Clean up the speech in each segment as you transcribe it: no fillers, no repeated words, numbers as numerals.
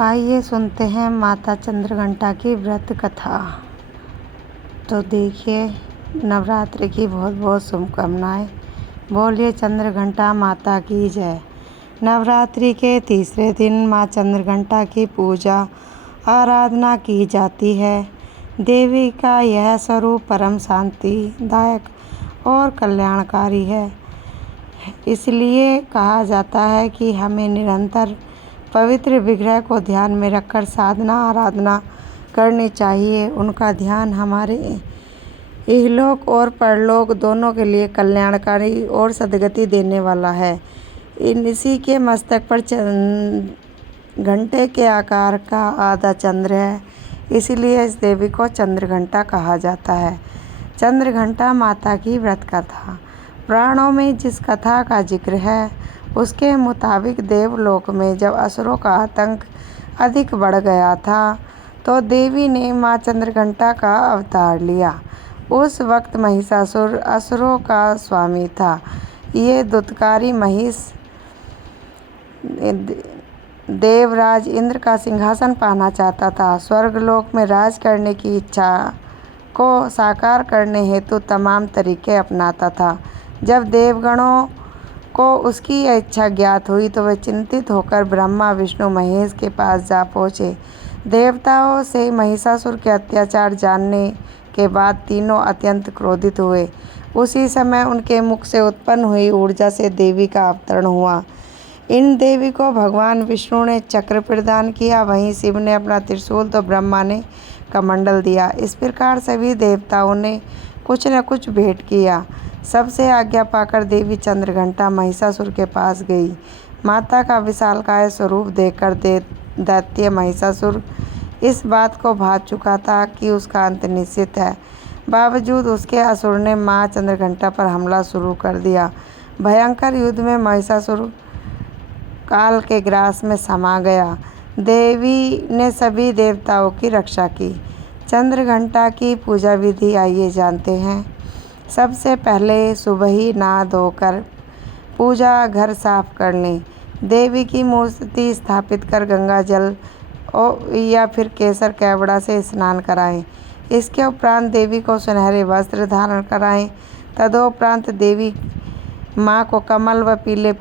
आइए सुनते हैं माता चंद्रघंटा की व्रत कथा। तो देखिए, नवरात्रि की बहुत बहुत शुभकामनाएं। बोलिए चंद्रघंटा माता की जय। नवरात्रि के तीसरे दिन माँ चंद्रघंटा की पूजा आराधना की जाती है। देवी का यह स्वरूप परम शांतिदायक और कल्याणकारी है। इसलिए कहा जाता है कि हमें निरंतर पवित्र विग्रह को ध्यान में रखकर साधना आराधना करनी चाहिए। उनका ध्यान हमारे इहलोक और परलोक दोनों के लिए कल्याणकारी और सद्गति देने वाला है। इसी के मस्तक पर घंटे के आकार का आधा चंद्र है, इसलिए इस देवी को चंद्रघंटा कहा जाता है। चंद्रघंटा माता की व्रत कथा। पुराणों में जिस कथा का जिक्र है उसके मुताबिक देवलोक में जब असुरों का आतंक अधिक बढ़ गया था तो देवी ने माँ चंद्रघंटा का अवतार लिया। उस वक्त महिषासुर असुरों का स्वामी था। ये दुत्कारी महिष देवराज इंद्र का सिंहासन पाना चाहता था। स्वर्गलोक में राज करने की इच्छा को साकार करने हेतु तमाम तरीके अपनाता था। जब देवगणों को उसकी इच्छा ज्ञात हुई तो वे चिंतित होकर ब्रह्मा विष्णु महेश के पास जा पहुँचे। देवताओं से महिषासुर के अत्याचार जानने के बाद तीनों अत्यंत क्रोधित हुए। उसी समय उनके मुख से उत्पन्न हुई ऊर्जा से देवी का अवतरण हुआ। इन देवी को भगवान विष्णु ने चक्र प्रदान किया, वहीं शिव ने अपना त्रिशूल तो ब्रह्मा ने कमंडल दिया। इस प्रकार सभी देवताओं ने कुछ न कुछ भेंट किया। सबसे आज्ञा पाकर देवी चंद्रघंटा महिषासुर के पास गई। माता का विशालकाय स्वरूप देखकर दैत्य महिषासुर इस बात को भांप चुका था कि उसका अंत निश्चित है। बावजूद उसके असुर ने माँ चंद्रघंटा पर हमला शुरू कर दिया। भयंकर युद्ध में महिषासुर काल के ग्रास में समा गया। देवी ने सभी देवताओं की रक्षा की। चंद्रघंटा की पूजा विधि आइए जानते हैं। सबसे पहले सुबह ही नहा धोकर पूजा घर साफ कर लें। देवी की मूर्ति स्थापित कर गंगा जल या फिर केसर कैवड़ा से स्नान कराएं। इसके उपरांत देवी को सुनहरे वस्त्र धारण कराएं। तदोपरांत देवी माँ को कमल व पीले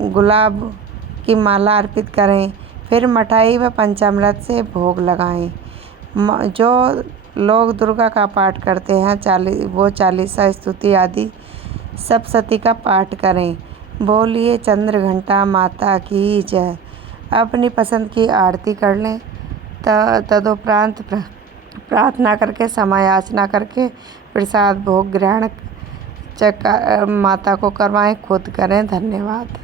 गुलाब की माला अर्पित करें। फिर मिठाई व पंचामृत से भोग लगाएं। जो लोग दुर्गा का पाठ करते हैं वो चालीसा स्तुति आदि सप्तशती का पाठ करें। बोलिए चंद्रघंटा माता की जय। अपनी पसंद की आरती कर लें। तदुपरांत प्रार्थना करके समय याचना करके प्रसाद भोग ग्रहण माता को करवाएं, खुद करें। धन्यवाद।